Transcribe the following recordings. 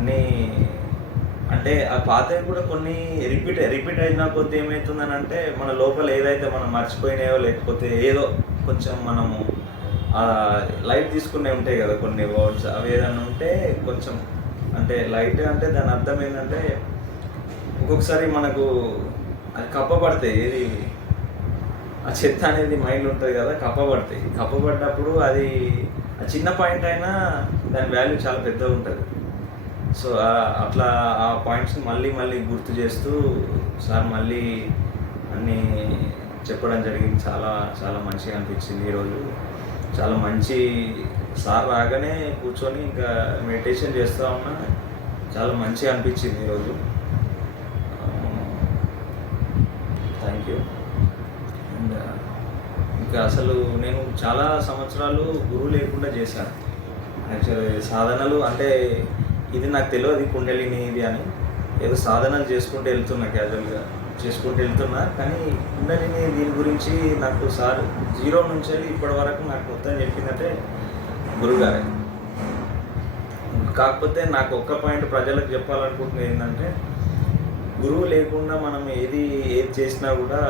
అన్నీ అంటే ఆ పాతవి కూడా కొన్ని రిపీట్ రిపీట్ అయిన కొద్ది ఏమవుతుందని అంటే మన లోపల ఏదైతే మనం మర్చిపోయినాయో లేకపోతే ఏదో కొంచెం మనము లైట్ తీసుకునే ఉంటాయి కదా కొన్ని వర్డ్స్ అవి ఏదైనా ఉంటే కొంచెం అంటే లైట్ అంటే దాని అర్థం ఏంటంటే ఒక్కొక్కసారి మనకు అది కప్పబడతాయి. ఏది? ఆ చెత్త అనేది మైండ్ ఉంటుంది కదా కప్పబడతాయి. కప్పబడ్డప్పుడు అది ఆ చిన్న పాయింట్ అయినా దాని వాల్యూ చాలా పెద్దగా ఉంటుంది. సో అట్లా ఆ పాయింట్స్ మళ్ళీ మళ్ళీ గుర్తు చేస్తూ సార్ మళ్ళీ అన్నీ చెప్పడం జరిగింది. చాలా చాలా మంచిగా అనిపించింది ఈరోజు చాలా మంచి సార్ రాగానే కూర్చొని ఇంకా మెడిటేషన్ చేస్తూ ఉన్నా చాలా మంచిగా అనిపించింది ఈరోజు థ్యాంక్ యూ. అండ్ ఇంకా అసలు నేను చాలా సంవత్సరాలు గురువు లేకుండా చేశాను. యాక్చువల్లీ సాధనలు అంటే ఇది నాకు తెలియదు కుండలిని ఇది అని. ఏదో సాధనలు చేసుకుంటూ వెళ్తున్నా క్యాజువల్గా చేసుకుంటూ వెళ్తున్నా కానీ కుండలిని దీని గురించి నాకు సార్ జీరో నుంచి వెళ్ళి ఇప్పటి వరకు నాకు మొత్తం చెప్పిందంటే గురుగారే. కాకపోతే నాకు ఒక్క పాయింట్ ప్రజలకు చెప్పాలనుకుంటున్నది ఏంటంటే గురువు లేకుండా మనం ఏది ఏది చేసినా కూడా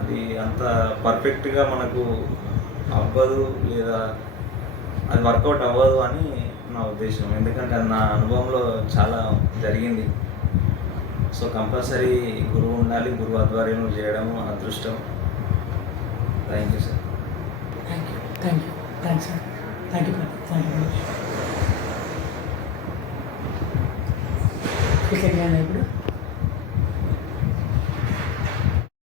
అది అంత పర్ఫెక్ట్గా మనకు అవ్వదు లేదా అది వర్కౌట్ అవ్వదు అని నా ఉద్దేశం. ఎందుకంటే అది నా అనుభవంలో చాలా జరిగింది. సో కంపల్సరీ గురువు ఉండాలి గురువు ఆధ్వర్యంలో చేయడం అదృష్టం. Thank you sir. Thank you thank you. Thanks sir. Thank you thank you. Cricket ఇప్పుడు?